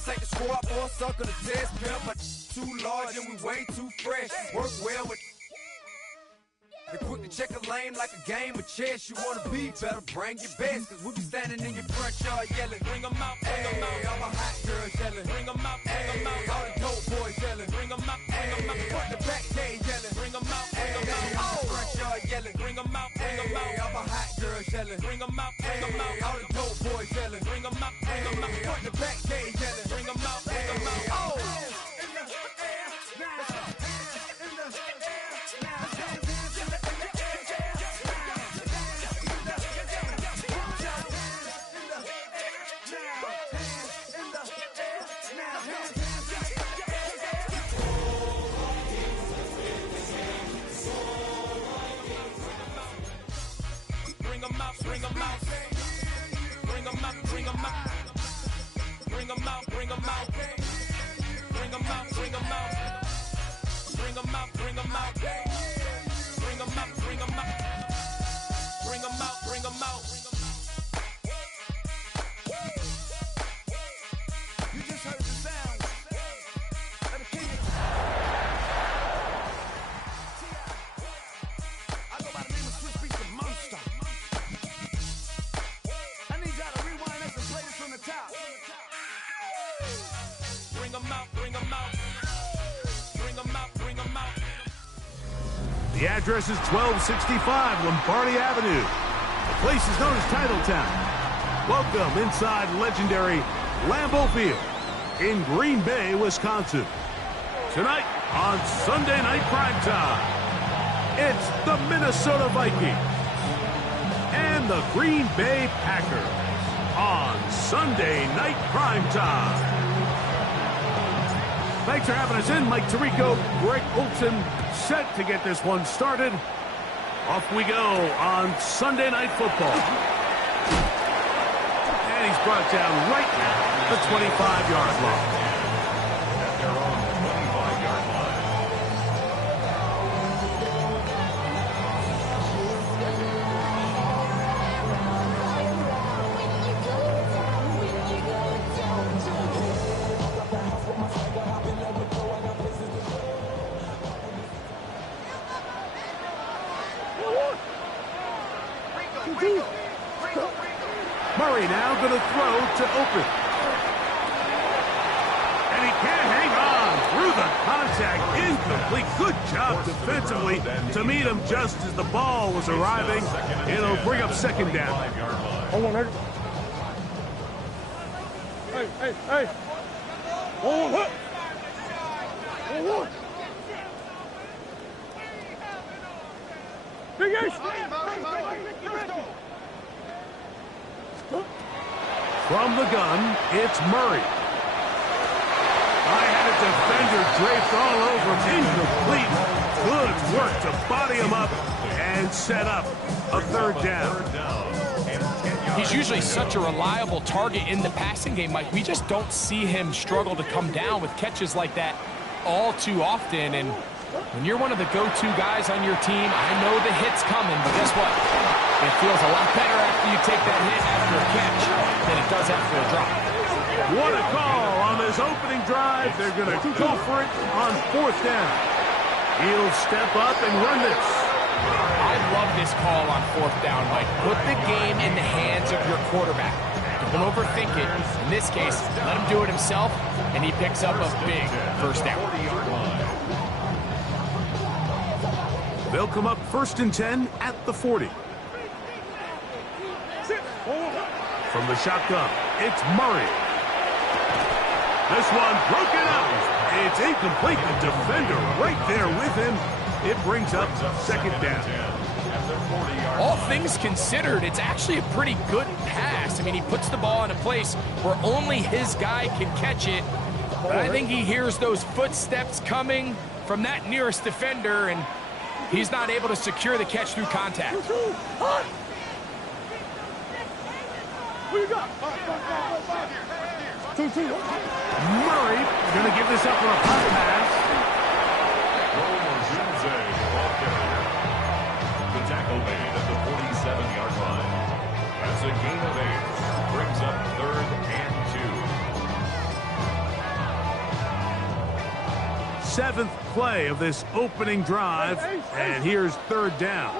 This ain't the squad for a sucker to test. Pimp, but too large and we way too fresh. Work well with. They quick to check a lane like a game of chess. You wanna be better, bring your best. Cause we be standing in your front yard yelling. Bring them out, bring them out. All my hot girls yelling. Bring them out, bring them out. All the dope boys yelling. Bring them out, bring them out. Front the back gate yelling. Bring them out, bring them out. All the front yard yelling. Bring them out, bring them out. All my hot girls yelling. Bring them out, bring them out. All the dope boys yelling. Bring them out, bring them out. Front the back gate yelling. Bring them out, bring them out. Oh! Bring them out, bring them out. Bring them out, bring them out. Bring them out, bring them out. Bring them out, bring them out. Bring them out, bring them out. Bring them out, bring them out. Bring them out, bring them out. You just heard the sound. Let me kick it. I go by the name of Swiss Beats the Monster. I need y'all to rewind us and play this from the top. Bring them out, bring them out. Bring them out, bring them out. The address is 1265 Lombardi Avenue. The place is known as Titletown. Welcome inside legendary Lambeau Field in Green Bay, Wisconsin. Tonight on Sunday Night Primetime, it's the Minnesota Vikings and the Green Bay Packers on Sunday Night Primetime. Thanks for having us in. Mike Tirico, Greg Olson, set to get this one started. Off we go on Sunday Night Football. And he's brought down right at the 25-yard line. Murray now going to throw to open. And he can't hang on through the contact. Incomplete. Good job defensively to meet him just as the ball was arriving. It'll bring up second down. Hold on, hey, hey, hey. Hold on. Hold on. Big Ace. From the gun, it's Murray. I had a defender draped all over him. Incomplete. Good work to body him up and set up a third down. He's usually such a reliable target in the passing game, Mike. We just don't see him struggle to come down with catches like that all too often. And when you're one of the go-to guys on your team, I know the hit's coming, but guess what? It feels a lot better after you take that hit after a catch than it does after a drop. What a call on this opening drive. They're going to go for it on fourth down. He'll step up and run this. I love this call on fourth down, Mike. Put the game in the hands of your quarterback. Don't overthink it. In this case, let him do it himself, and he picks up a big first down. They'll come up 1st and 10 at the 40. From the shotgun, it's Murray. This one broken up. It's incomplete. The defender right there with him. It brings up second down. All things considered, it's actually a pretty good pass. I mean, he puts the ball in a place where only his guy can catch it. But I think he hears those footsteps coming from that nearest defender, and he's not able to secure the catch through contact. Who you got? 2-2. Murray going to give this up for a punt pass. The tackle made at the 47-yard line. That's a gain of 8. Brings up 3rd and 2. 7th play of this opening drive, and here's 3rd down.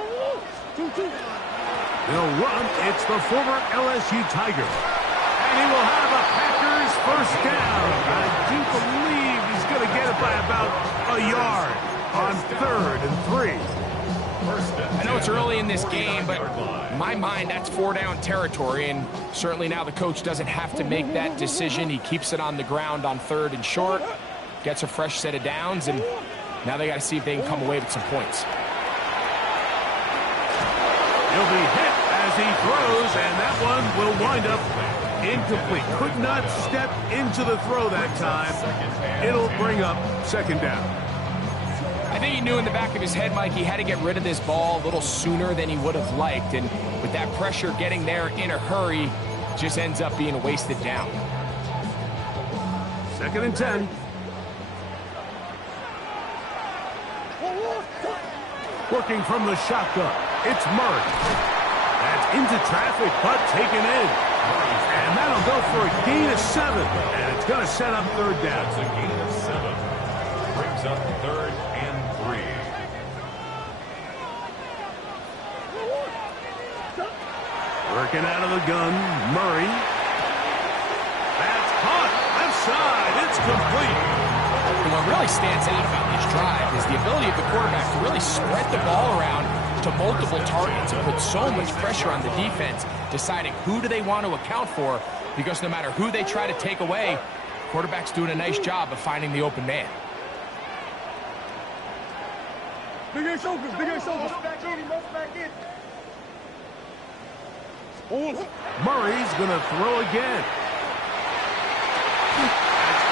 They'll run. It's the former LSU Tiger. And he will have a Packers first down. I do believe he's going to get it by about a yard on 3rd and 3. I know it's early in this game, but in my mind, that's 4-down territory, and certainly now the coach doesn't have to make that decision. He keeps it on the ground on 3rd and short, gets a fresh set of downs, and now they got to see if they can come away with some points. He'll be hit as he throws, and that one will wind up incomplete. Could not step into the throw that time. It'll bring up 2nd down. I think he knew in the back of his head, Mike, he had to get rid of this ball a little sooner than he would have liked. And with that pressure getting there in a hurry, just ends up being a wasted down. 2nd and 10. Working from the shotgun, it's Murray. That's into traffic, but taken in. And that'll go for a gain of 7. And it's going to set up 3rd down. It's a gain of 7. Brings up 3rd and 3. Working out of the gun, Murray. That's caught. Left side. It's complete. And what really stands out about this drive is the ability of the quarterback to really spread the ball around to multiple targets and put so much pressure on the defense, deciding who do they want to account for, because no matter who they try to take away, quarterback's doing a nice job of finding the open man. Big A shoulders, big A shoulders. Murray's going to throw again.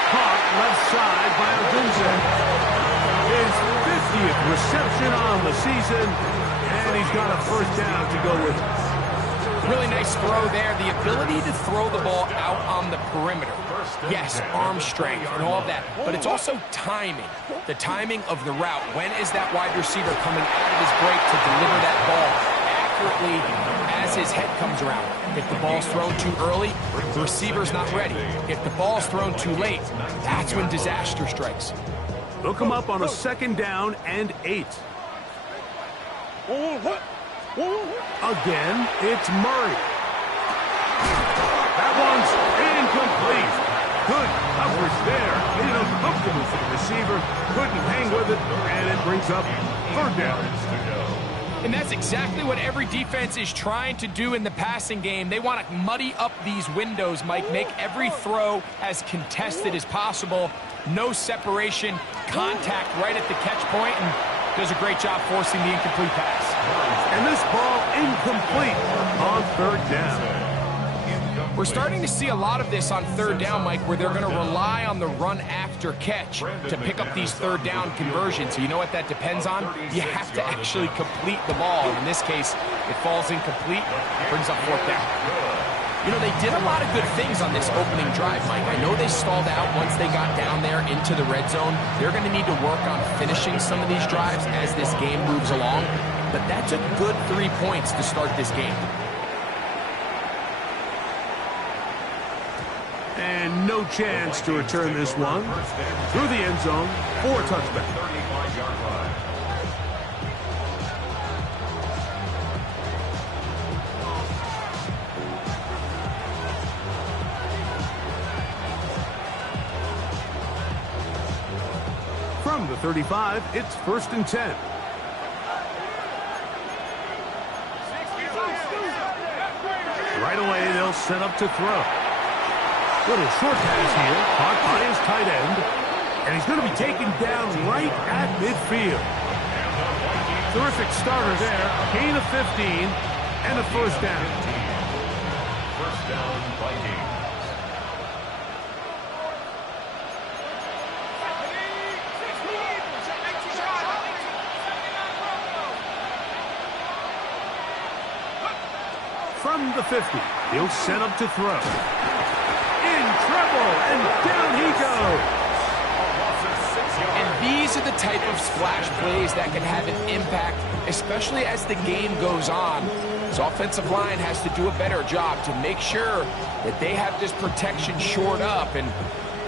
Caught left side by Odunze. His 50th reception on the season, and he's got a first down to go with it. Really nice throw there. The ability to throw the ball out on the perimeter. Yes, arm strength and all of that, but it's also timing. The timing of the route. When is that wide receiver coming out of his break to deliver that ball accurately as his head comes around? If the ball's thrown too early, the receiver's not ready. If the ball's thrown too late, that's when disaster strikes. They'll come up on a 2nd down and 8. Again, it's Murray. That one's incomplete. Good coverage there. Made it uncomfortable for the receiver. Couldn't hang with it, and it brings up 3rd down. And that's exactly what every defense is trying to do in the passing game. They want to muddy up these windows, Mike, make every throw as contested as possible. No separation, contact right at the catch point, and does a great job forcing the incomplete pass. And this ball incomplete on 3rd down. We're starting to see a lot of this on 3rd down, Mike, where they're going to rely on the run after catch to pick up these 3rd down conversions. So you know what that depends on? You have to actually complete the ball. And in this case, it falls incomplete, brings up 4th down. You know, they did a lot of good things on this opening drive, Mike. I know they stalled out once they got down there into the red zone. They're going to need to work on finishing some of these drives as this game moves along. But that's a good 3 points to start this game. And no chance to return this one through the end zone for a touchback. 35-yard line. From the 35, it's 1st and 10. Right away, they'll set up to throw. Little short pass here, caught by his tight end, and he's going to be taken down right at midfield. Terrific starter there, gain of 15, and a first down. First down, Vikings. From the 50, he'll set up to throw. In trouble, and down he goes. And these are the type of splash plays that can have an impact, especially as the game goes on. This offensive line has to do a better job to make sure that they have this protection shored up and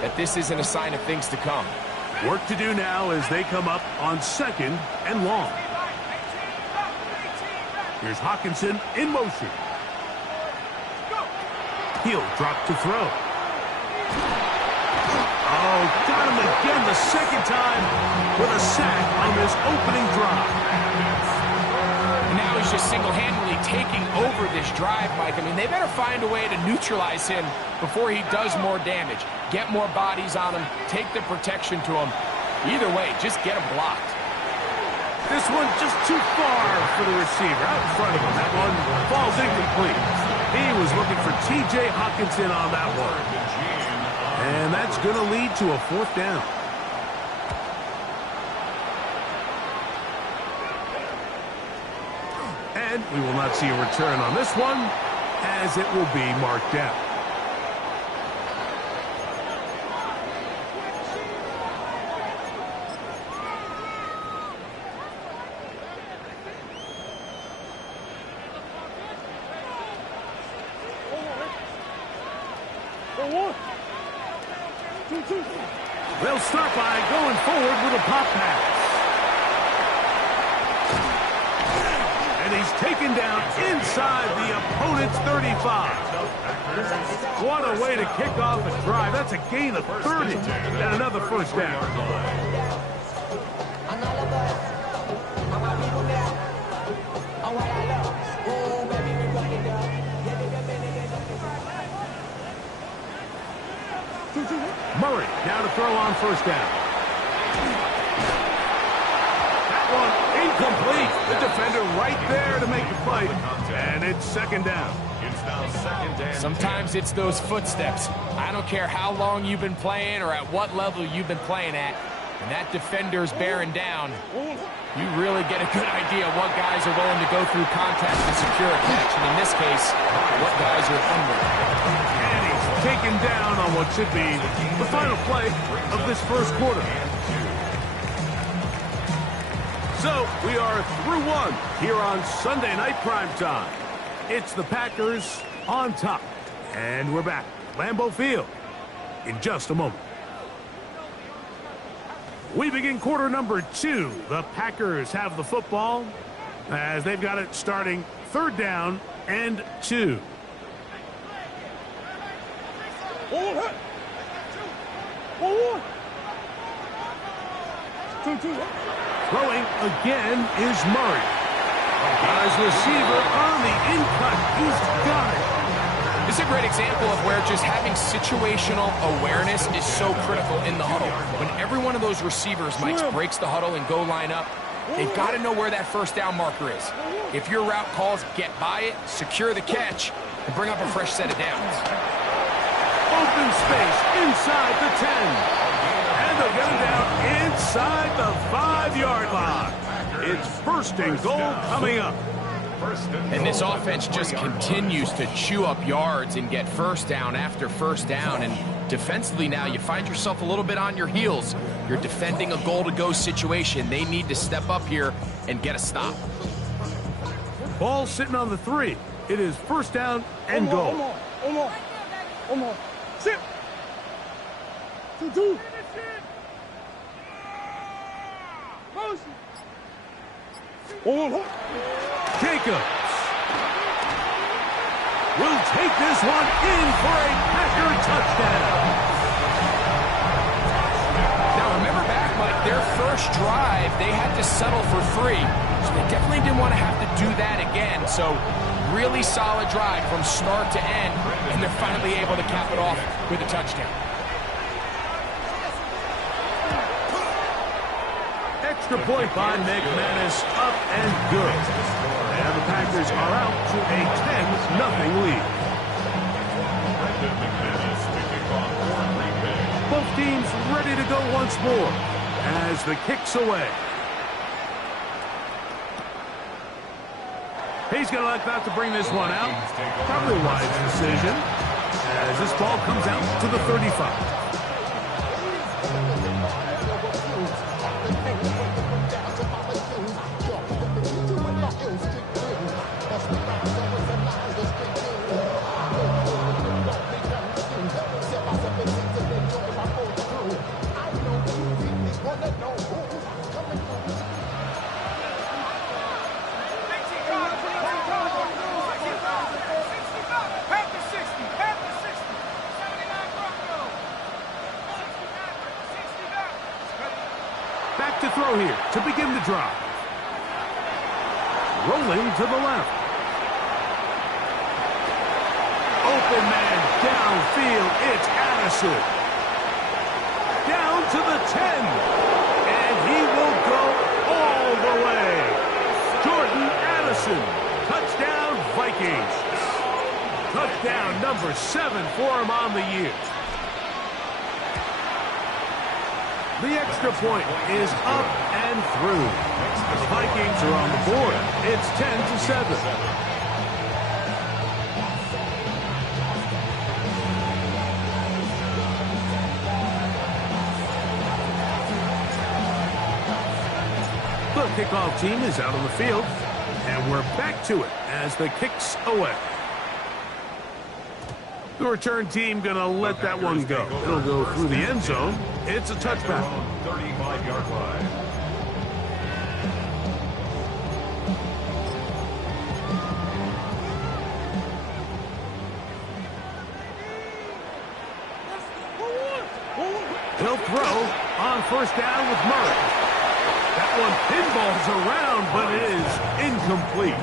that this isn't a sign of things to come. Work to do now as they come up on 2nd and long. Here's Hawkinson in motion. He'll drop to throw. Oh, got him again the 2nd time with a sack on this opening drive. And now he's just single-handedly taking over this drive, Mike. I mean, they better find a way to neutralize him before he does more damage. Get more bodies on him, take the protection to him. Either way, just get him blocked. This one just too far for the receiver out in front of him. That one falls incomplete. He was looking for T.J. Hawkinson on that one. And that's going to lead to a 4th down. And we will not see a return on this one, as it will be marked out. They'll start by going forward with a pop pass. And he's taken down inside the opponent's 35. What a way to kick off a drive. That's a gain of 30 and another 1st down. Murray now to throw on 1st down. That one incomplete. The defender right there to make the play. And it's 2nd down. It's now 2nd and Sometimes it's those footsteps. I don't care how long you've been playing or at what level you've been playing at. When that defender's bearing down, you really get a good idea of what guys are willing to go through contact to secure a catch. And in this case, what guys are under. And he's taken down on what should be the final play of this 1st quarter. So we are through one here on Sunday Night Primetime. It's the Packers on top. And we're back. Lambeau Field in just a moment. We begin quarter number 2. The Packers have the football as they've got it starting 3rd down and 2. Throwing again is Murray. As receiver on the in-cut. He's got it. This is a great example of where just having situational awareness is so critical in the huddle. When every one of those receivers, Mike, breaks the huddle and go line up, they've got to know where that 1st down marker is. If your route calls, get by it, secure the catch, and bring up a fresh set of downs. Open space inside the 10. And they'll get him down inside the 5-yard line. It's 1st and goal coming up. And this offense just continues to chew up yards and get 1st down after 1st down. And defensively now, you find yourself a little bit on your heels. You're defending a goal-to-go situation. They need to step up here and get a stop. Ball sitting on the 3. It is 1st down and goal. Omar. Sit. 2-2. Motion. Jacobs will take this one in for a Packer touchdown. Now remember back, Mike, their 1st drive, they had to settle for 3. So they definitely didn't want to have to do that again. So really solid drive from start to end, and they're finally able to cap it off with a touchdown. Extra point by McManus, up and good. And the Packers are out to a 10-0 lead. Both teams ready to go once more as the kick's away. He's going to like that to bring this one out. Probably a wise decision as this ball comes out to the 35. to throw here to begin the drive. Rolling to the left. Open man downfield. It's Addison. Down to the 10. And he will go all the way. Jordan Addison. Touchdown, Vikings. Touchdown number 7 for him on the year. The extra point is up and through. The Vikings are on the board. It's 10-7. The kickoff team is out on the field, and we're back to it as the kick's away. The return team going to let that one go. It'll go through the end zone. It's a touchback. 35-yard line. He'll throw on first down with Murray. That one pinballs around, but it is incomplete.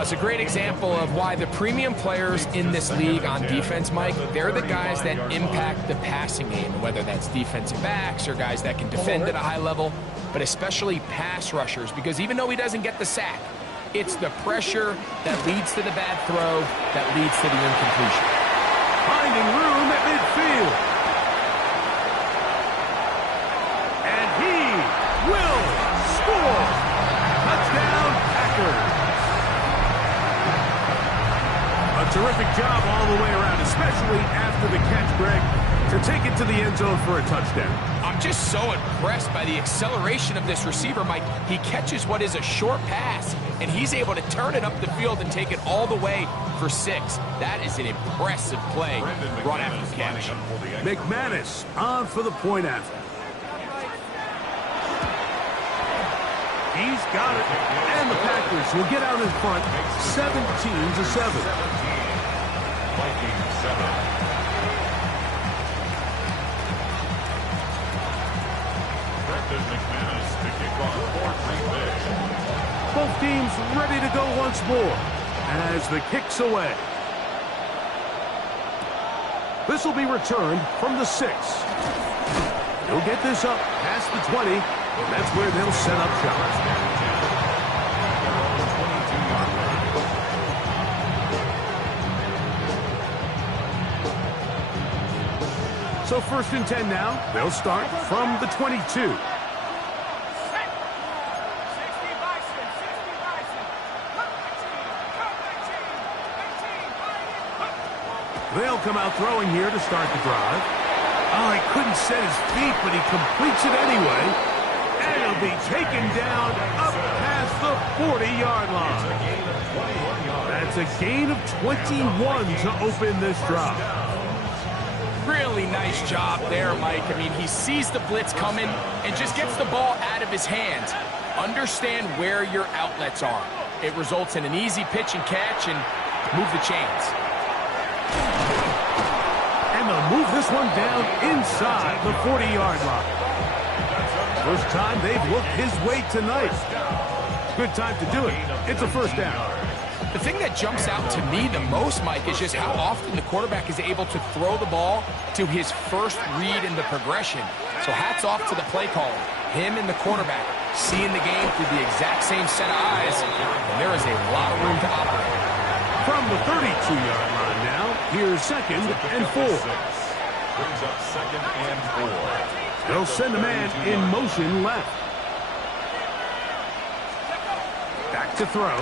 It's a great example of why the premium players in this league on defense, Mike, they're the guys that impact the passing game, whether that's defensive backs or guys that can defend at a high level, but especially pass rushers, because even though he doesn't get the sack, it's the pressure that leads to the bad throw that leads to the incompletion. Finding room at midfield. And he will score. Touchdown, Packers. A terrific job all the way around, especially after the catch, Greg, to take it to the end zone for a touchdown. I'm just so impressed by the acceleration of this receiver, Mike. He catches what is a short pass, and he's able to turn it up the field and take it all the way for 6. That is an impressive play run after the catch. McManus on for the point after. He's got it, and the Packers will get out in front 17-7. Vikings 7. Brendan McManus to kick off for Green Bay. Both teams ready to go once more as the kick's away. This will be returned from the 6. He'll get this up past the 20, and that's where they'll set up shop. So 1st and 10 now. They'll start from the 22. They'll come out throwing here to start the drive. Oh, he couldn't set his feet, but he completes it anyway. And he'll be taken down up past the 40-yard line. That's a gain of 21 to open this drive. Really nice job there, Mike. I mean, he sees the blitz coming and just gets the ball out of his hands. Understand where your outlets are. It results in an easy pitch and catch and move the chains. And they'll move this one down inside the 40-yard line. First time they've looked his way tonight. Good time to do it. It's a first down. The thing that jumps out to me the most, Mike, is just how often the quarterback is able to throw the ball to his first read in the progression. So hats off to the play caller. Him and the quarterback seeing the game through the exact same set of eyes, and there is a lot of room to operate. From the 32-yard line now, here's 2nd and 4. Brings up 2nd and 4. They'll send a man in motion left. Back to throw.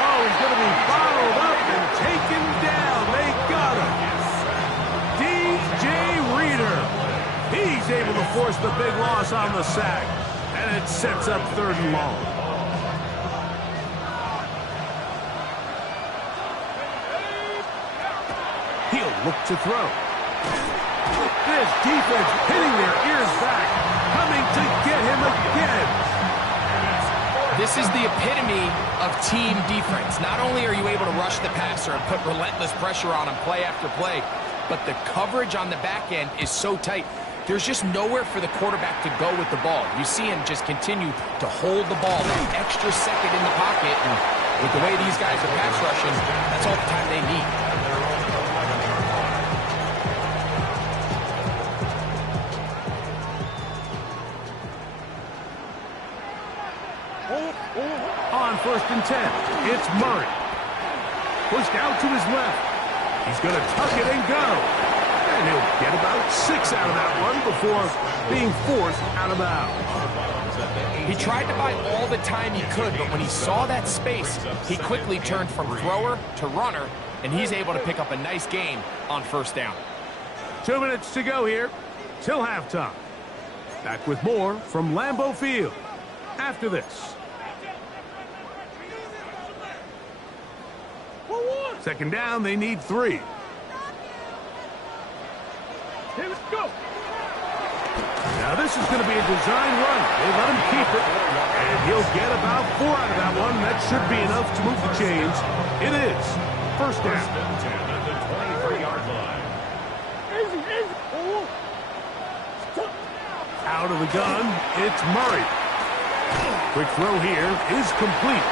Oh, he's going to be bottled up and taken down. They got him. DJ Reader. He's able to force the big loss on the sack. And it sets up 3rd and long. He'll look to throw. This defense hitting their ears back, coming to get him again. This is the epitome of team defense. Not only are you able to rush the passer and put relentless pressure on him play after play, but the coverage on the back end is so tight. There's just nowhere for the quarterback to go with the ball. You see him just continue to hold the ball that extra second in the pocket, and with the way these guys are pass rushing, that's all the time they need. On 1st and 10, it's Murray. Pushed out to his left. He's going to tuck it and go. And he'll get about 6 out of that one before being forced out of bounds. He tried to buy all the time he could, but when he saw that space, he quickly turned from thrower to runner, and he's able to pick up a nice gain on 1st down. 2 minutes to go here till halftime. Back with more from Lambeau Field after this. 2nd down, they need 3. Here we go. Now this is going to be a design run. They let him keep it, and he'll get about 4 out of that one. That should be enough to move the chains. It is 1st down. 10 at the 23-yard line. Easy, easy. Out of the gun, it's Murray. Quick throw here is complete.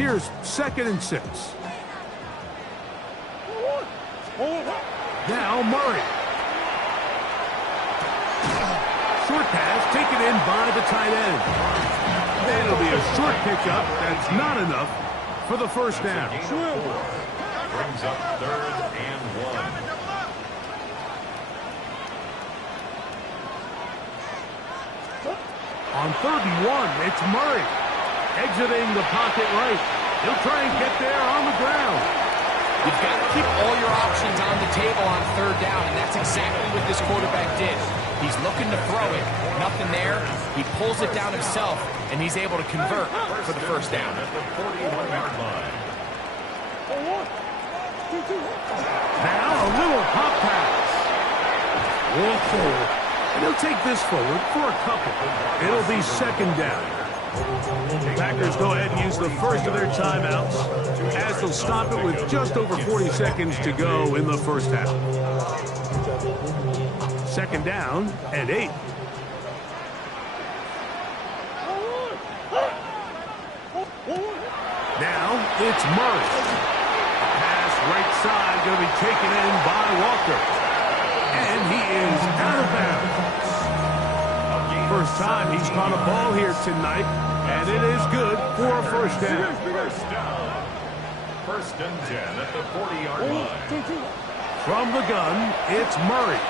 Here's 2nd and 6. Now Murray. Short pass taken in by the tight end. And it'll be a short pickup. That's not enough for the 1st down. Brings up 3rd and 1. On 3rd and 1, it's Murray. Exiting the pocket right. He'll try and get there on the ground. You've got to keep all your options on the table on 3rd down, and that's exactly what this quarterback did. He's looking to throw it. Nothing there. He pulls it down himself, and he's able to convert for the 1st down. At the 41-yard line. Now a little pop pass. And he'll take this forward for a couple. It'll be 2nd down. The Packers go ahead and use the first of their timeouts as they'll stop it with just over 40 seconds to go in the 1st half. 2nd down and 8. Now it's Murray. Pass right side going to be taken in by Walker. And he is out of bounds. First time he's caught a ball here tonight, and it is good for a 1st down. 1st and 10 at the 40-yard line. From the gun, it's Murray.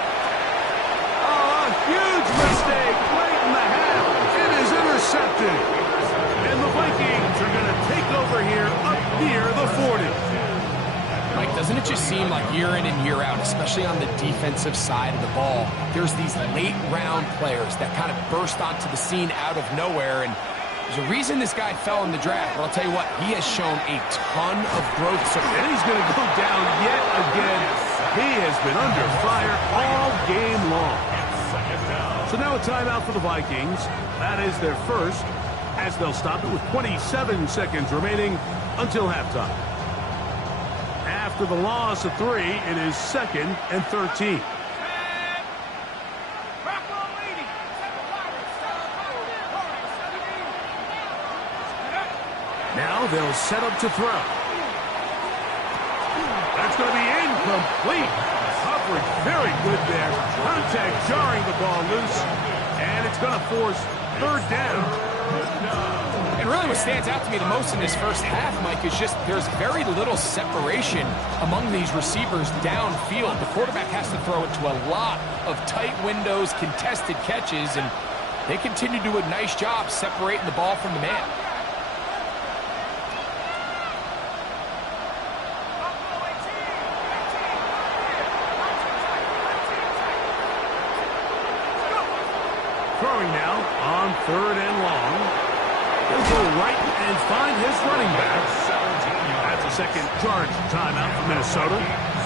Oh, a huge mistake late in the half. It is intercepted. And the Vikings are going to take over here up near the 40. Mike, doesn't it just seem like year in and year out, especially on the defensive side of the ball, there's these late-round players that kind of burst onto the scene out of nowhere, and there's a reason this guy fell in the draft, but I'll tell you what, he has shown a ton of growth. And he's going to go down yet again. He has been under fire all game long. So now a timeout for the Vikings. That is their first, as they'll stop it with 27 seconds remaining until halftime. After the loss of 3, it is 2nd and 13. Now they'll set up to throw. That's going to be incomplete. Coverage very good there. Contact jarring the ball loose. And it's going to force 3rd down. And really what stands out to me the most in this 1st half, Mike, is just there's very little separation among these receivers downfield. The quarterback has to throw it to a lot of tight windows, contested catches, and they continue to do a nice job separating the ball from the man. Throwing now on 3rd and long. He'll go right and find his running back. That's a Second charge timeout for Minnesota.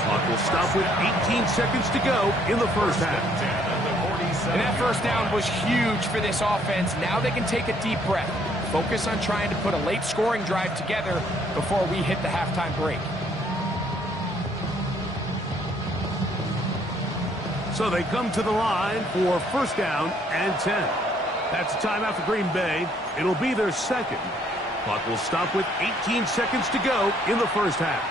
Clock will stop with 18 seconds to go in the first half. And that first down was huge for this offense. Now they can take a deep breath. Focus on trying to put a late scoring drive together before we hit the halftime break. So they come to the line for first down and 10. That's a timeout for Green Bay. It'll be their second. Clock will stop with 18 seconds to go in the first half.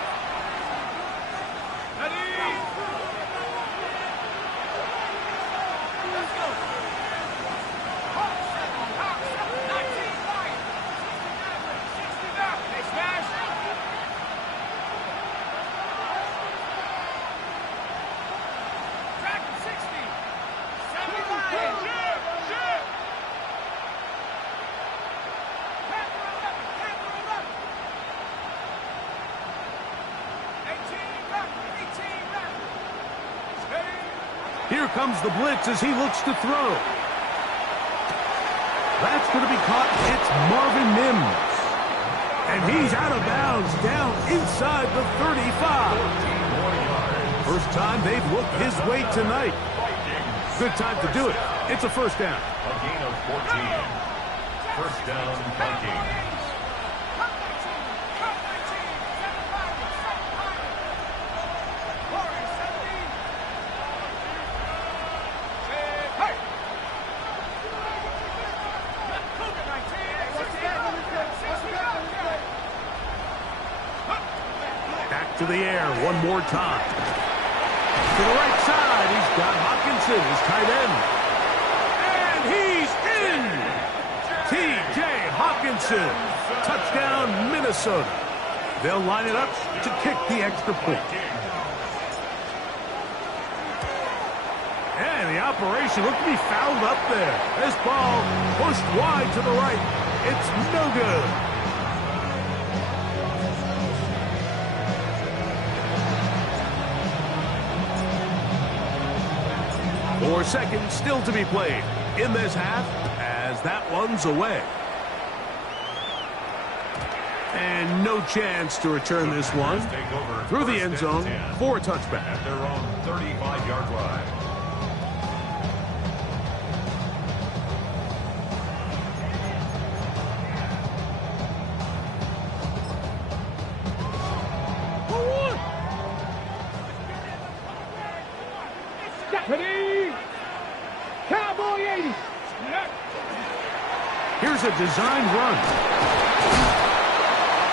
Here comes the blitz as he looks to throw. That's going to be caught. It's Marvin Mims. And he's out of bounds down inside the 35. First time they've looked his way tonight. Good time to do it. It's a first down. A gain of 14. First down, Vikings. To the air one more time. To the right side, he's got Hawkinson, his tight end. And he's in! T.J. Hawkinson. Touchdown, Minnesota. They'll line it up to kick the extra point. And the operation looked to be fouled up there. This ball pushed wide to the right. It's no good. Four seconds still to be played in this half as that one's away. And no chance to return this one through the end zone for a touchback. At their own 35-yard line. Here's a design run.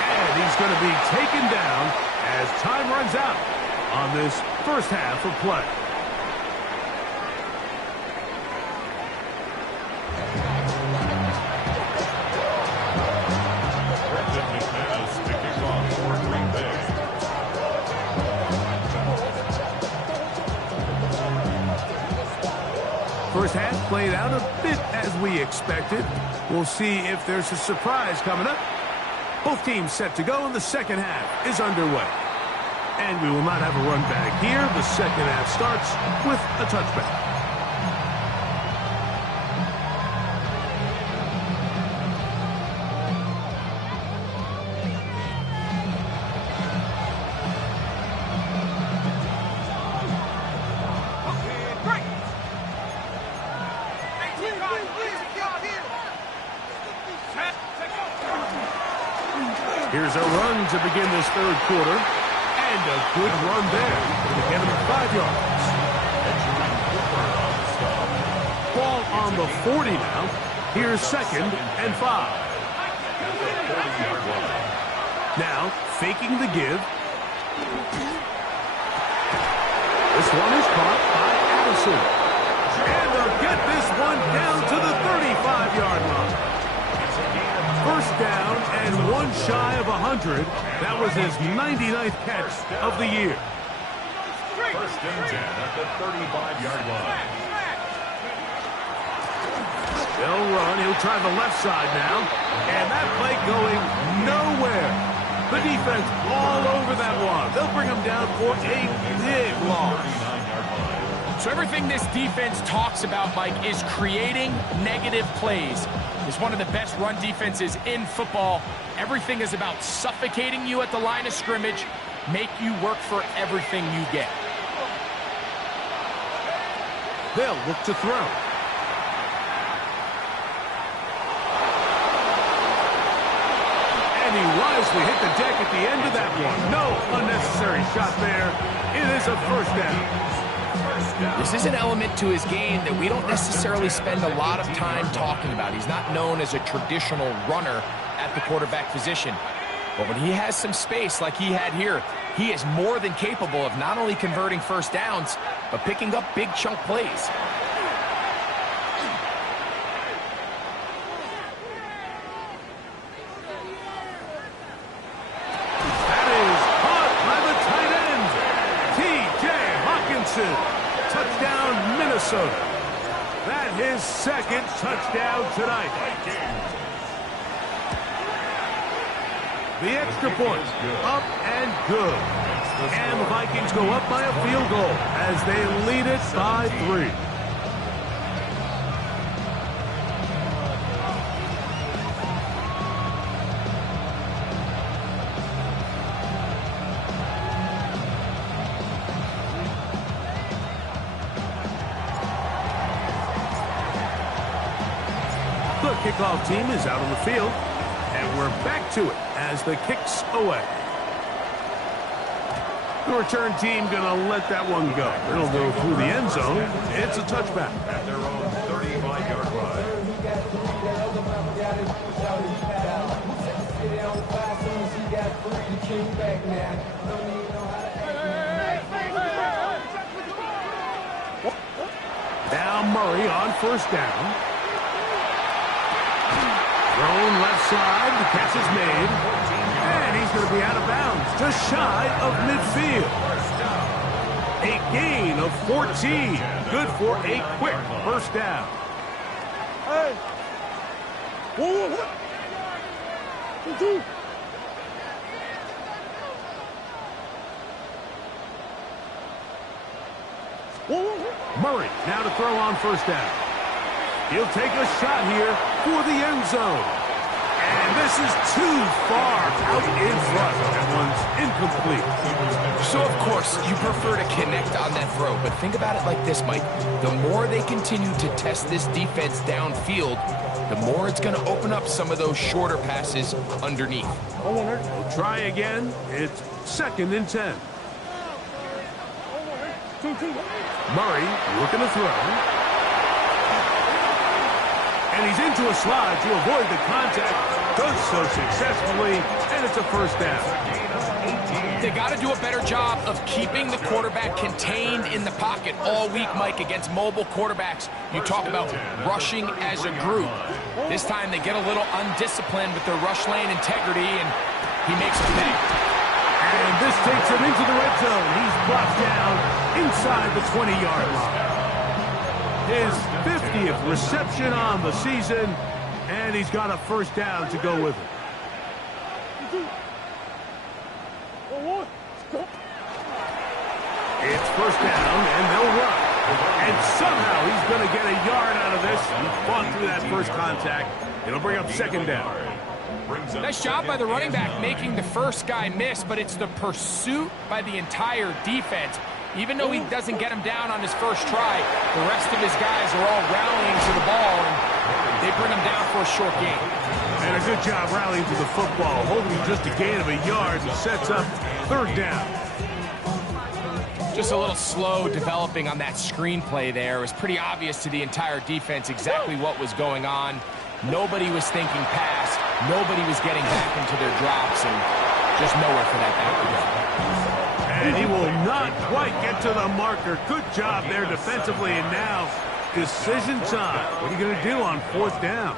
And he's going to be taken down as time runs out on this first half of play. First half played out a bit as we expected. We'll see if there's a surprise coming up. Both teams set to go, and the second half is underway. And we will not have a run back here. The second half starts with a touchback. Here's a run to begin this third quarter. And a good run there to get him 5 yards. Ball on the 40 now. Here's second and 5. Now, faking the give. This one is caught by Addison. And they'll get this one down to the 35-yard line. First down and one shy of 100. That was his 99th catch of the year. First and 10 at the 35-yard line. They'll run. He'll try the left side now. And that play going nowhere. The defense all over that one. They'll bring him down for a big loss. So everything this defense talks about, Mike, is creating negative plays. It's one of the best run defenses in football. Everything is about suffocating you at the line of scrimmage, make you work for everything you get. They'll look to throw. And he wisely hit the deck at the end of that one. No unnecessary shot there. It is a first down. This is an element to his game that we don't necessarily spend a lot of time talking about. He's not known as a traditional runner at the quarterback position. But when he has some space like he had here, he is more than capable of not only converting first downs, but picking up big chunk plays. That is caught by the tight end, T.J. Hawkinson. Touchdown, Minnesota. That his second touchdown tonight. The extra point, up and good. And the Vikings go up by a field goal as they lead it by 3. The kickoff team is out on the field, and we're back to it as the kick's away. The return team going to let that one go. It'll go through the end zone. It's a touchback. At their own 35-yard line. Now Murray on first down. Thrown left side, the catch is made, and he's going to be out of bounds, just shy of midfield. A gain of 14, good for a quick first down. Hey! Whoa! Two. Murray now to throw on first down. He'll take a shot here for the end zone. And this is too far out in front. That one's incomplete. So, of course, you prefer to connect on that throw, but think about it like this, Mike. The more they continue to test this defense downfield, the more it's going to open up some of those shorter passes underneath. We'll try again. It's 2nd and 10. Murray looking to throw. And he's into a slide to avoid the contact. Does so successfully, and it's a first down. They got to do a better job of keeping the quarterback contained in the pocket all week, Mike, against mobile quarterbacks. You talk about rushing as a group. This time they get a little undisciplined with their rush lane integrity, and he makes a pay. And this takes him into the red zone. He's brought down inside the 20-yard line. His 50th reception on the season, and he's got a first down to go with it. It's first down, and they'll run. And somehow he's going to get a yard out of this. He fought through that first contact. It'll bring up 2nd down. Nice job by the running back making the first guy miss, but it's the pursuit by the entire defense. Even though he doesn't get him down on his first try, the rest of his guys are all rallying to the ball, and they bring him down for a short gain. And a good job rallying to the football, holding just a gain of a yard, and sets up 3rd down. Just a little slow developing on that screenplay there. It was pretty obvious to the entire defense exactly what was going on. Nobody was thinking pass. Nobody was getting back into their drops, and just nowhere for that back to go. And he will not quite get to the marker. Good job there defensively, and now decision time. What are you going to do on 4th down?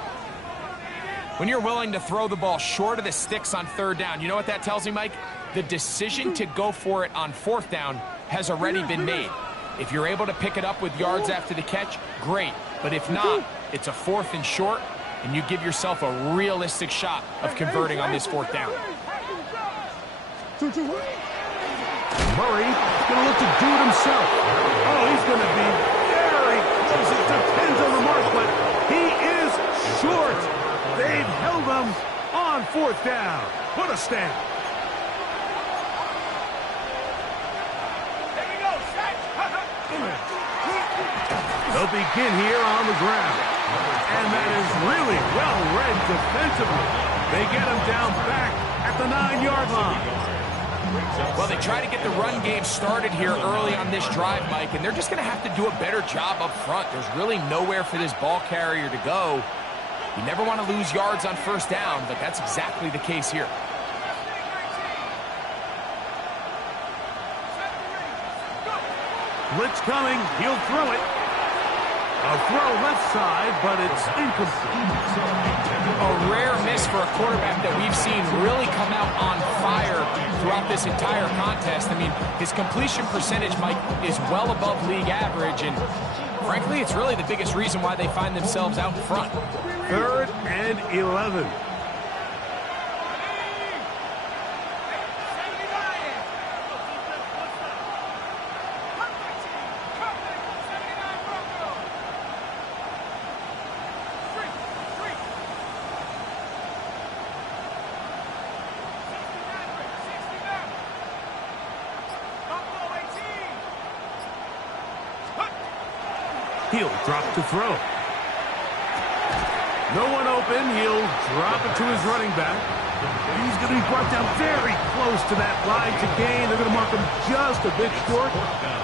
When you're willing to throw the ball short of the sticks on 3rd down, you know what that tells me, Mike? The decision to go for it on 4th down has already been made. If you're able to pick it up with yards after the catch, great. But if not, it's a 4th and short, and you give yourself a realistic shot of converting on this 4th down. Murray going to look to do it himself. Oh, he's going to be 4th down. What a stamp. They'll begin here on the ground. And that is really well read defensively. They get him down back at the 9-yard line. Well, they try to get the run game started here early on this drive, Mike, and they're just going to have to do a better job up front. There's really nowhere for this ball carrier to go. You never want to lose yards on 1st down, but that's exactly the case here. Blitz coming. He'll throw it. A throw left side, but it's incomplete. A rare miss for a quarterback that we've seen really come out on fire throughout this entire contest. I mean, his completion percentage, Mike, is well above league average, and frankly, it's really the biggest reason why they find themselves out in front. 3rd and 11. He'll drop to throw. No one open. He'll drop it to his running back. He's going to be brought down very close to that line to gain. They're going to mark him just a bit short.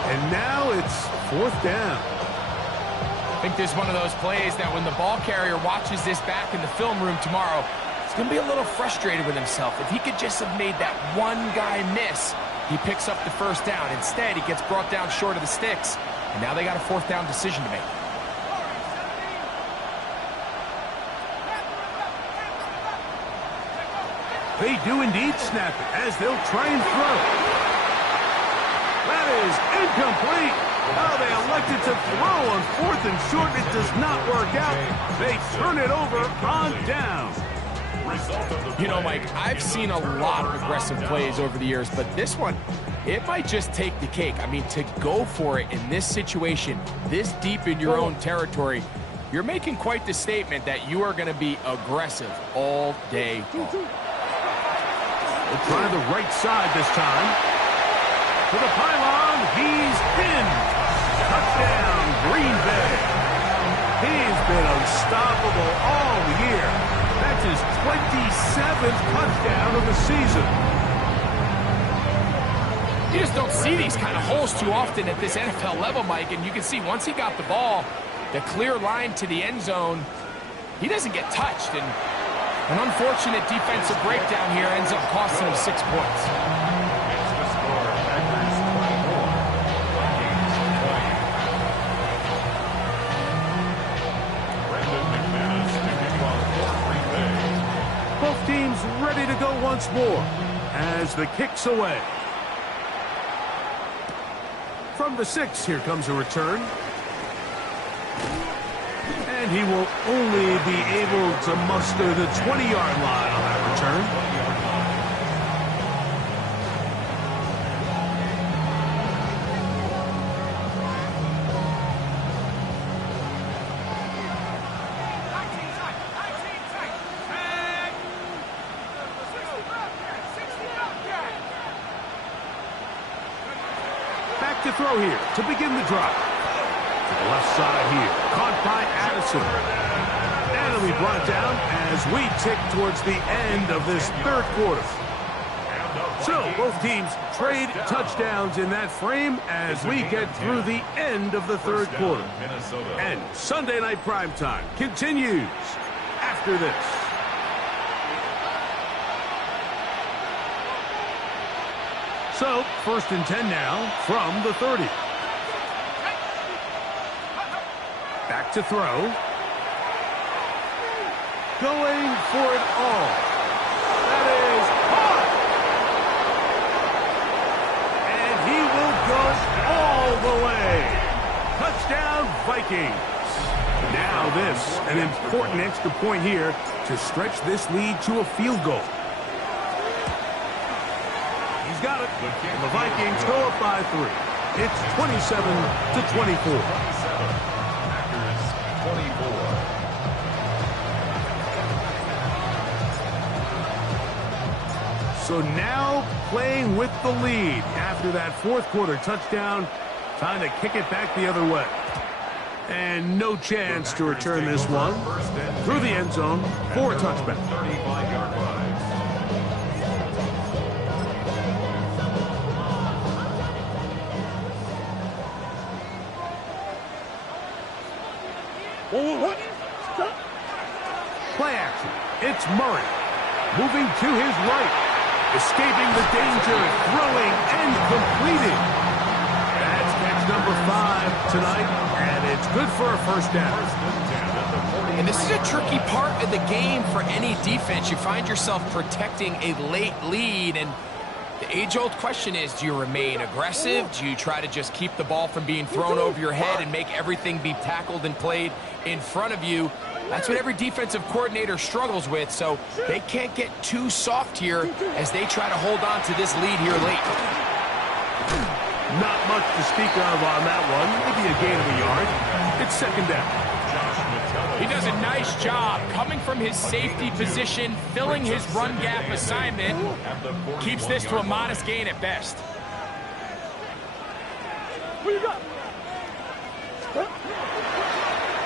And now it's 4th down. I think this is one of those plays that when the ball carrier watches this back in the film room tomorrow, he's going to be a little frustrated with himself. If he could just have made that one guy miss, he picks up the 1st down. Instead, he gets brought down short of the sticks. And now they got a 4th down decision to make. They do indeed snap it as they'll try and throw. That is incomplete. Oh, they elected to throw on 4th and short. It does not work out. They turn it over on down. You know, Mike, I've seen a lot of aggressive plays over the years, but this one, it might just take the cake. I mean, to go for it in this situation, this deep in your own territory, you're making quite the statement that you are going to be aggressive all day long. They'll try the right side this time. To the pylon, he's pinned. Touchdown, Green Bay. He's been unstoppable all year. That's his 27th touchdown of the season. You just don't see these kind of holes too often at this NFL level, Mike, and you can see once he got the ball, the clear line to the end zone, he doesn't get touched, and an unfortunate defensive breakdown here ends up costing him 6 points. Both teams ready to go once more as the kick's away. From the 6, here comes a return. And he will only be able to muster the 20-yard line on that return. Back to throw here to begin the drive. To the left side here, caught by Addison. And it'll be brought down as we tick towards the end of this 3rd quarter. So both teams trade touchdowns in that frame as we get through the end of the 3rd quarter. And Sunday Night Primetime continues after this. So, 1st and 10 now from the 30. Back to throw. Going for it all. That is caught. And he will go all the way. Touchdown, Vikings. Now this, an important extra point here to stretch this lead to a field goal. He's got it. And the Vikings go up by 3. It's 27-24. Packers 24. So now playing with the lead after that fourth quarter touchdown. Time to kick it back the other way. And no chance to return this one through the end zone for a touchback. 35-yard line. Play action. It's Murray. Moving to his right. Escaping the danger. Throwing and completing. That's catch number 5 tonight. And it's good for a first down. And this is a tricky part of the game for any defense. You find yourself protecting a late lead, and the age-old question is, do you remain aggressive? Do you try to just keep the ball from being thrown over your head and make everything be tackled and played in front of you? That's what every defensive coordinator struggles with, so they can't get too soft here as they try to hold on to this lead here late. Not much to speak of on that one. Maybe a gain of a yard. It's second down. He does a nice job coming from his safety position, filling his run gap assignment. Keeps this to a modest gain at best.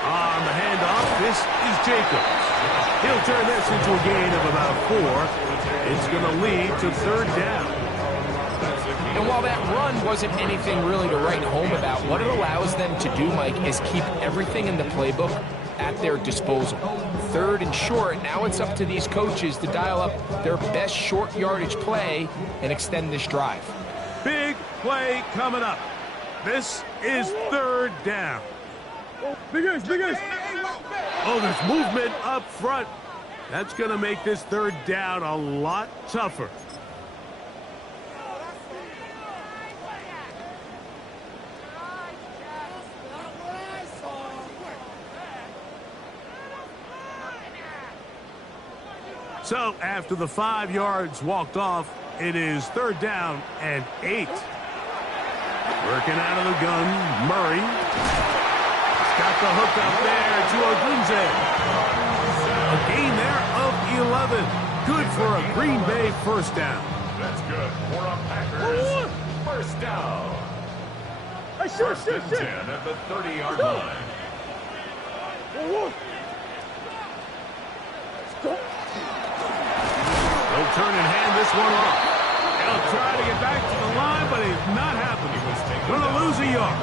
On the handoff, this is Jacobs. He'll turn this into a gain of about 4. It's going to lead to third down. And while that run wasn't anything really to write home about, what it allows them to do, Mike, is keep everything in the playbook at their disposal. Third and short, now it's up to these coaches to dial up their best short yardage play and extend this drive. Big play coming up. This is third down. Big ace, big ace. Oh, there's movement up front. That's going to make this third down a lot tougher. So after the 5 yards walked off, it is third down and 8. Working out of the gun, Murray. He's got the hook up there to Ogunze. A gain there of 11. Good for a Green Bay first down. That's good for a Packers first down. First and 10 at the 30-yard line. He'll turn and hand this one off. He'll try to get back to the line, but it's not happening. Going to lose a yard.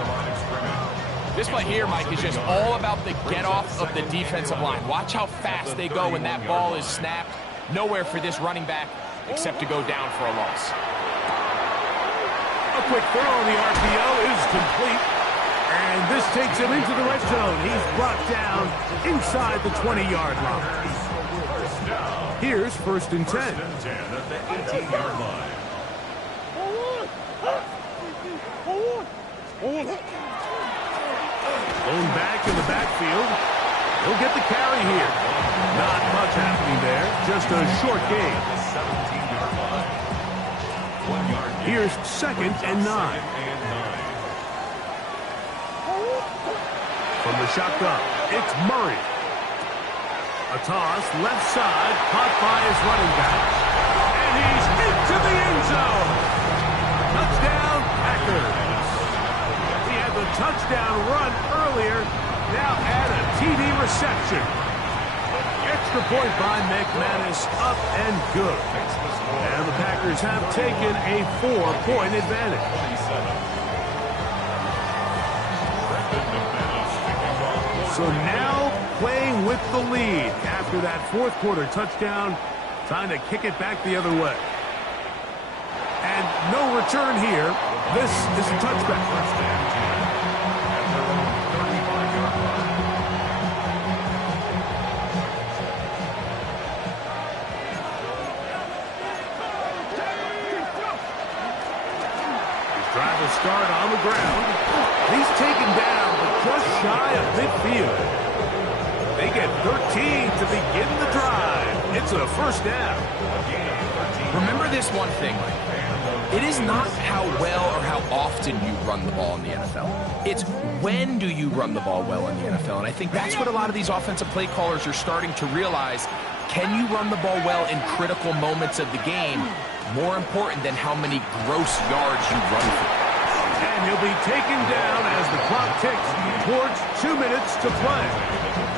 This play here, Mike, is just all about the get-off of the defensive line. Watch how fast they go when that ball is snapped. Nowhere for this running back except to go down for a loss. A quick throw on the RPO is complete. And this takes him into the red zone. He's brought down inside the 20-yard line. Here's first and 10. First and 10 at the 18-yard line. Going back in the backfield. He'll get the carry here. Not much happening there. Just a short gain. 17-yard line. 1 yard gain. Here's second and 9. From the shotgun, it's Murray. A toss, left side, caught by his running back. And he's into the end zone. Touchdown, Packers. He had the touchdown run earlier. Now add a TD reception. Extra point by McManus, up and good. And the Packers have taken a 4-point advantage. So now playing with the lead after that fourth quarter touchdown. Time to kick it back the other way. And no return here. This is a touchback. Drive will start on the ground. He's taken down, but just shy of midfield. They get 13 to begin the drive. It's a first down. Remember this one thing, Mike. It is not how well or how often you run the ball in the NFL. It's when do you run the ball well in the NFL. And I think that's what a lot of these offensive play callers are starting to realize. Can you run the ball well in critical moments of the game? more important than how many gross yards you run for. And he'll be taken down as the clock ticks towards 2 minutes to play.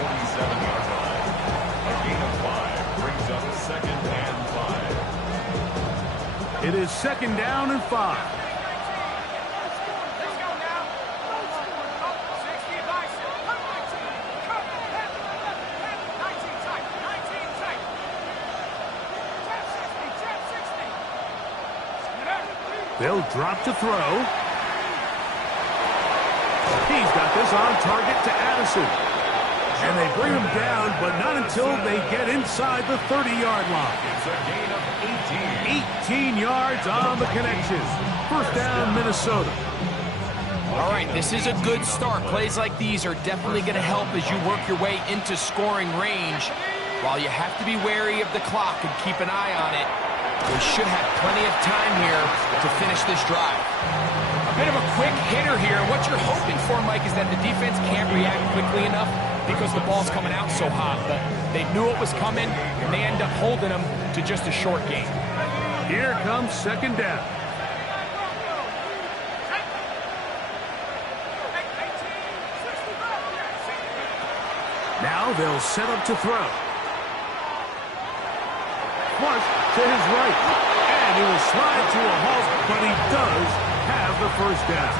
47-yard line. A gain of 5 brings up 2nd and 5. It is 2nd down and 5. They'll drop to throw. He's got this on target to Addison. And they bring him down, but not until they get inside the 30-yard line. It's a gain of 18. 18 yards on the connection. 1st down, Minnesota. All right, this is a good start. Plays like these are definitely going to help as you work your way into scoring range. While you have to be wary of the clock and keep an eye on it, they should have plenty of time here to finish this drive. A bit of a quick hitter here. What you're hoping for, Mike, is that the defense can't react quickly enough because the ball's coming out so hot. But they knew it was coming, and they end up holding them to just a short gain. Here comes 2nd down. Now they'll set up to throw. Flush to his right. And he will slide to a halt, but he does have the 1st down.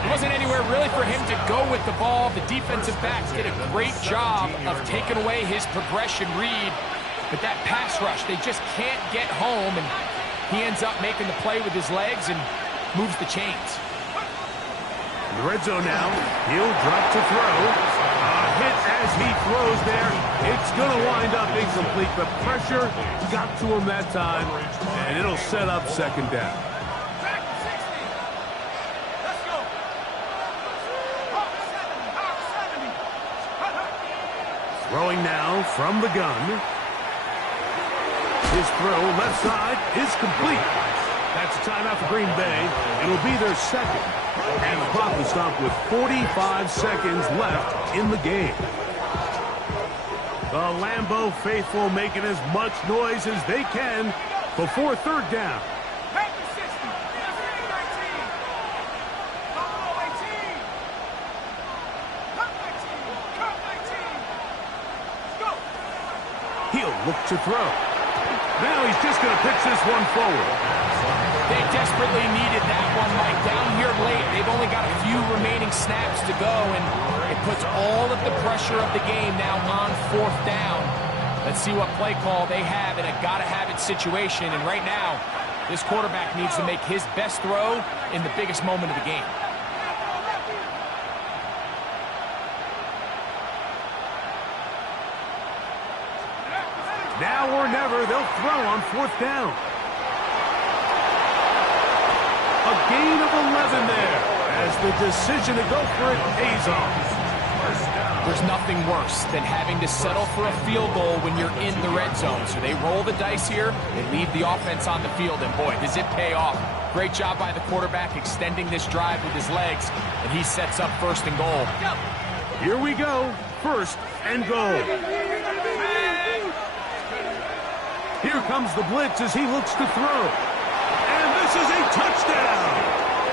There wasn't anywhere really for him to go with the ball. The defensive backs did a great job of taking away his progression read. But that pass rush, they just can't get home, and he ends up making the play with his legs and moves the chains. In the red zone now, he'll drop to throw. Hit as he throws there. It's going to wind up incomplete. The pressure got to him that time, and it'll set up 2nd down. Throwing now from the gun. His throw left side is complete. That's a timeout for Green Bay. It'll be their 2nd. And the clock will stop with 45 seconds left in the game. The Lambeau faithful making as much noise as they can before 3rd down. He'll look to throw. Now he's just going to pitch this one forward. They desperately needed that one, Mike. Down here late, they've only got a few remaining snaps to go, and it puts all of the pressure of the game now on 4th down. Let's see what play call they have in a gotta-have-it situation, and right now, this quarterback needs to make his best throw in the biggest moment of the game. Now or never, they'll throw on 4th down. A gain of 11 there as the decision to go for it pays off. There's nothing worse than having to settle for a field goal when you're in the red zone. So they roll the dice here, they leave the offense on the field, and boy, does it pay off. Great job by the quarterback extending this drive with his legs, and he sets up 1st and goal. Here we go, 1st and goal. Here comes the blitz as he looks to throw. And this is a touchdown.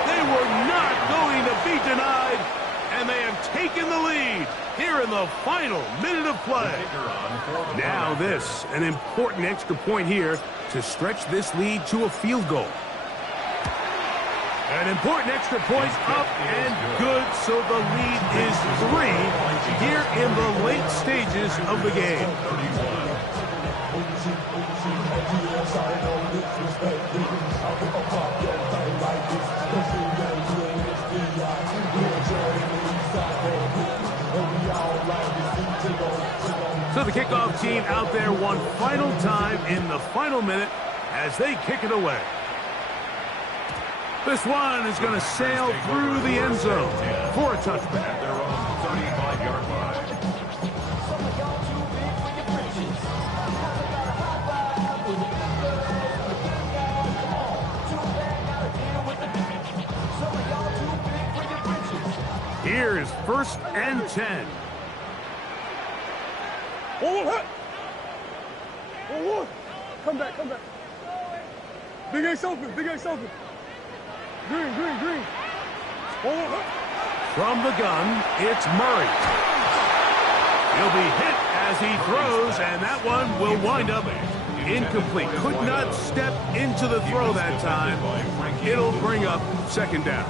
They were not going to be denied, and they have taken the lead here in the final minute of play. Now this, an important extra point here to stretch this lead to a field goal. An important extra point up and good, so the lead is 3 here in the late stages of the game. So the kickoff team out there one final time in the final minute as they kick it away. This one is going to sail through the end zone for a touchback. At their own 35-yard line. Here is 1st and 10. One. Come back. Big Ace open. Big Ace open. Green, green, green. Oh. From the gun, it's Murray. He'll be hit as he throws, and that one will wind up incomplete. Could not step into the throw that time. It'll bring up second down.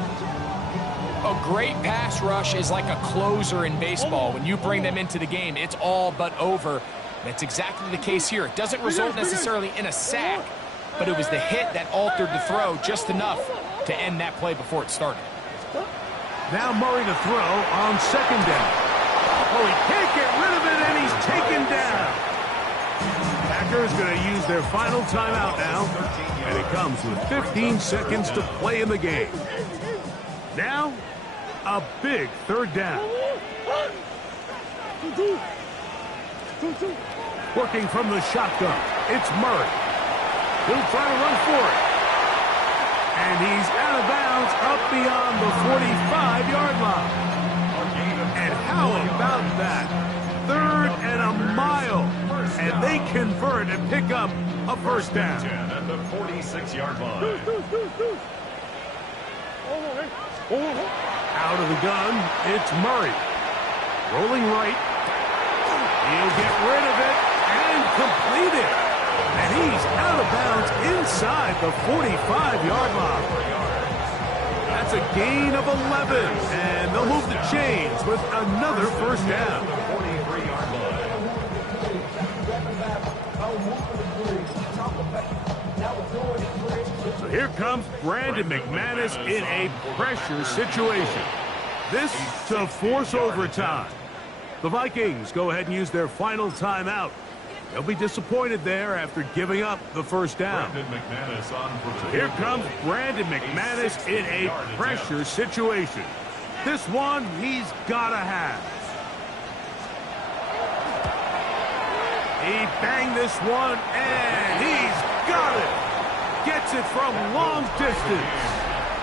A great pass rush is like a closer in baseball. When you bring them into the game, it's all but over. That's exactly the case here. It doesn't result necessarily in a sack, but it was the hit that altered the throw just enough to end that play before it started. Now Murray to throw on second down. Oh, he can't get rid of it, and he's taken down. Packers going to use their final timeout now, and it comes with 15 seconds to play in the game. Now, a big third down. Working from the shotgun, it's Murray. He'll try to run for it. And he's out of bounds up beyond the 45-yard line. And how about that? Third and a mile. And they convert and pick up a first down. At the 46-yard line. Out of the gun, it's Murray. Rolling right. He'll get rid of it and complete it. And he's out of bounds inside the 45-yard line. That's a gain of 11. And they'll move the chains with another first down. 43-yard line. So here comes Brandon McManus in a pressure situation. This to force overtime. The Vikings go ahead and use their final timeout. They'll be disappointed there after giving up the first down. So here comes Brandon McManus in a pressure situation. This one he's got to have. He banged this one, and he's got it. Gets it from long distance.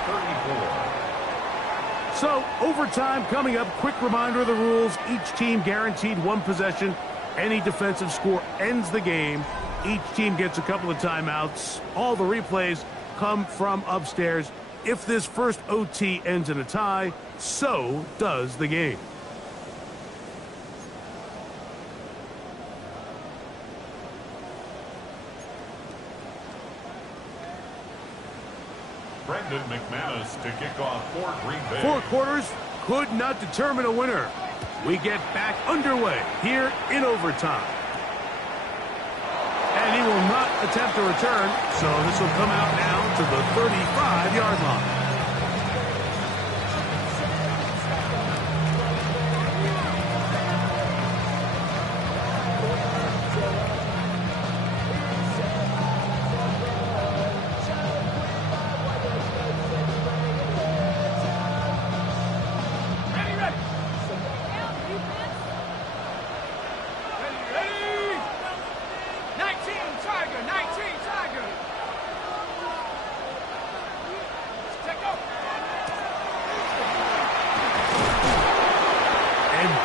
34. So, overtime coming up. Quick reminder of the rules. Each team guaranteed one possession. Any defensive score ends the game. Each team gets a couple of timeouts. All the replays come from upstairs. If this first OT ends in a tie, so does the game. Brandon McManus to kick off for Green Bay. 4 quarters could not determine a winner. We get back underway here in overtime. And he will not attempt a return, so this will come out now to the 35-yard line.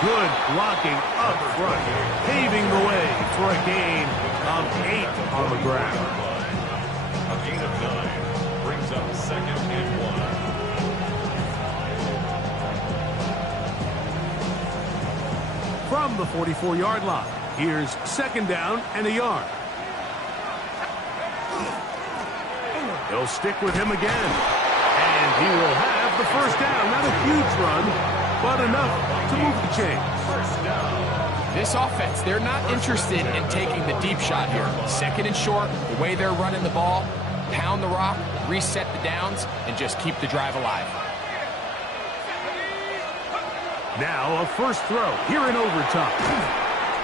Good blocking up front, paving the way for a gain of 8 on the ground. A gain of 9 brings up 2nd and 1. From the 44-yard line, here's 2nd down and a yard. They'll stick with him again, and he will have the first down. Not a huge run, but enough to move the chains. This offense, they're not interested in taking the deep shot here. 2nd and short, the way they're running the ball, pound the rock, reset the downs, and just keep the drive alive. Now a first throw here in overtime.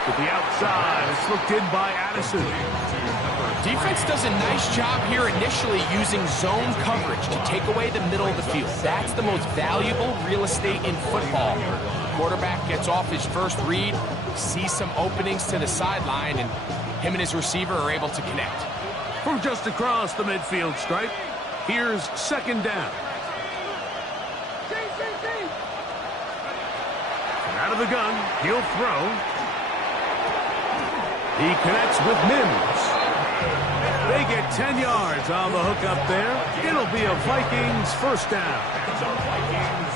To the outside, it's looked in by Addison. Defense does a nice job here initially using zone coverage to take away the middle of the field. That's the most valuable real estate in football. Quarterback gets off his first read, sees some openings to the sideline, and him and his receiver are able to connect. From just across the midfield stripe, here's 2nd down. And out of the gun, he'll throw. He connects with Mims. They get 10 yards on the hook up there. It'll be a Vikings first down.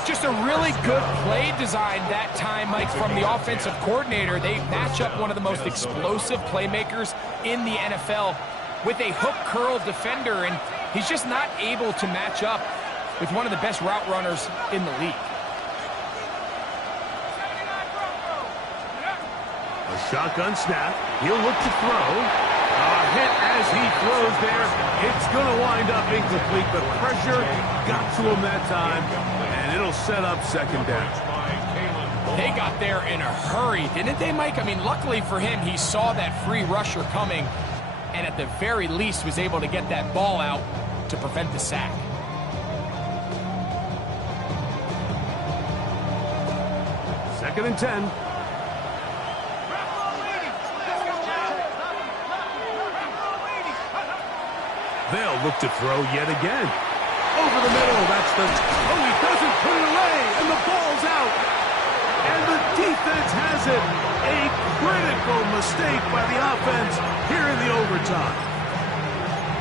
Just a really good play design that time, Mike, from the offensive coordinator. They match up one of the most explosive playmakers in the NFL with a hook curl defender, and he's just not able to match up with one of the best route runners in the league. A shotgun snap. He'll look to throw. A hit as he throws there. It's going to wind up incomplete, but pressure got to him that time, and it'll set up second down. They got there in a hurry, didn't they, Mike? I mean, luckily for him, he saw that free rusher coming, and at the very least was able to get that ball out to prevent the sack. Second and 10. They'll look to throw yet again. Over the middle, that's the... Oh, he doesn't put it away, and the ball's out. And the defense has it. A critical mistake by the offense here in the overtime.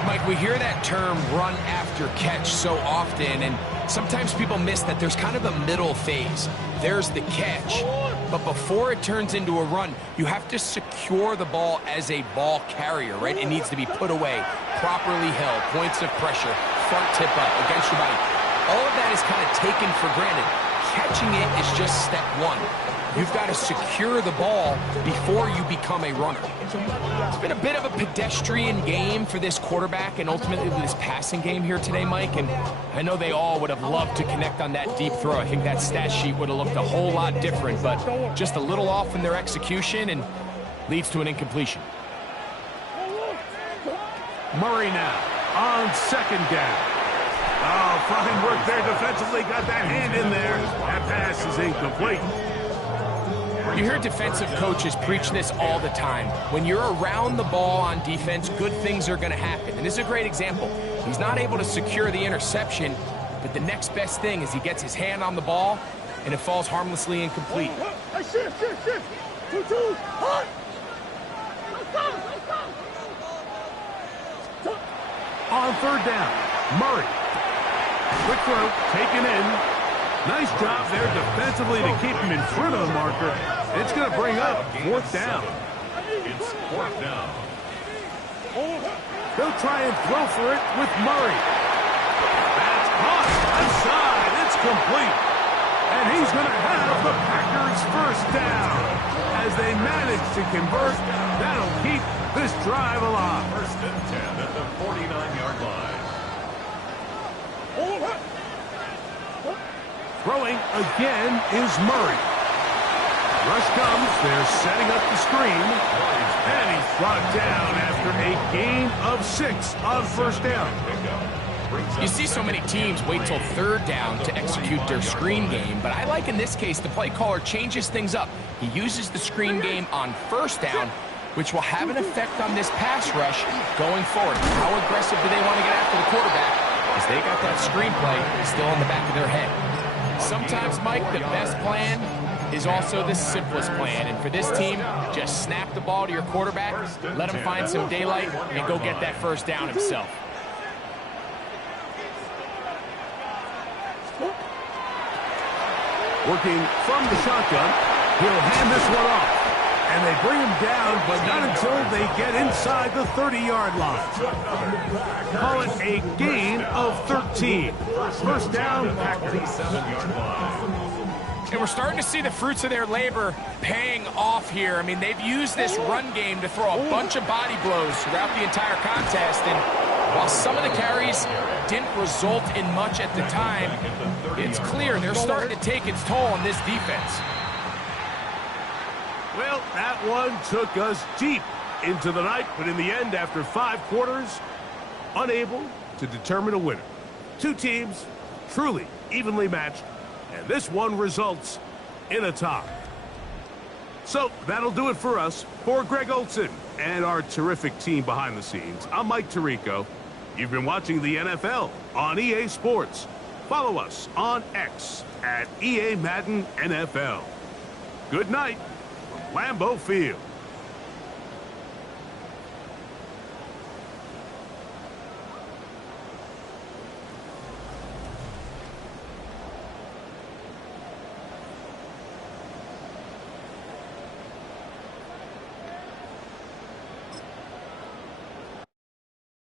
Mike, we hear that term run after catch so often, and sometimes people miss that there's kind of a middle phase. There's the catch, but before it turns into a run, you have to secure the ball as a ball carrier, right? It needs to be put away, properly held, points of pressure, front tip up, against your body. All of that is kind of taken for granted. Catching it is just step one. You've got to secure the ball before you become a runner. It's been a bit of a pedestrian game for this quarterback and ultimately this passing game here today, Mike. And I know they all would have loved to connect on that deep throw. I think that stat sheet would have looked a whole lot different, but just a little off in their execution and leads to an incompletion. Murray now on second down. Oh, fine work there defensively. Got that hand in there. That pass is incomplete. You hear defensive coaches preach this all the time. When you're around the ball on defense, good things are going to happen. And this is a great example. He's not able to secure the interception, but the next best thing is he gets his hand on the ball, and it falls harmlessly incomplete. Hey, shift. 2-2, hot. On third down, Murray. Quick throw, taken in. Nice job there defensively to keep him in front of the marker. It's going to bring up fourth down. It's fourth down. They'll try and throw for it with Murray. That's caught inside. It's complete. And he's going to have the Packers first down. As they manage to convert, that'll keep this drive alive. First and 10 at the 49-yard line. Throwing again is Murray. Rush comes. They're setting up the screen. And he's brought down after a gain of 6 on first down. You see so many teams wait till third down to execute their screen game, but I like in this case the play caller changes things up. He uses the screen game on first down, which will have an effect on this pass rush going forward. How aggressive do they want to get after the quarterback? Because they got that screenplay still in the back of their head. Sometimes, Mike, the best plan is also the simplest plan. And for this team, just snap the ball to your quarterback, let him find some daylight, and go get that first down himself. Working from the shotgun, he'll hand this one off. And they bring him down, but not until they get inside the 30-yard line. Call it a gain of 13. First down, Packers. And we're starting to see the fruits of their labor paying off here. I mean, they've used this run game to throw a bunch of body blows throughout the entire contest. And while some of the carries didn't result in much at the time, it's clear they're starting to take its toll on this defense. Well, that one took us deep into the night, but in the end, after 5 quarters, unable to determine a winner. 2 teams truly evenly matched, and this one results in a tie. So that'll do it for us. For Greg Olson and our terrific team behind the scenes, I'm Mike Tirico. You've been watching the NFL on EA Sports. Follow us on X at EA Madden NFL. Good night from Lambeau Field.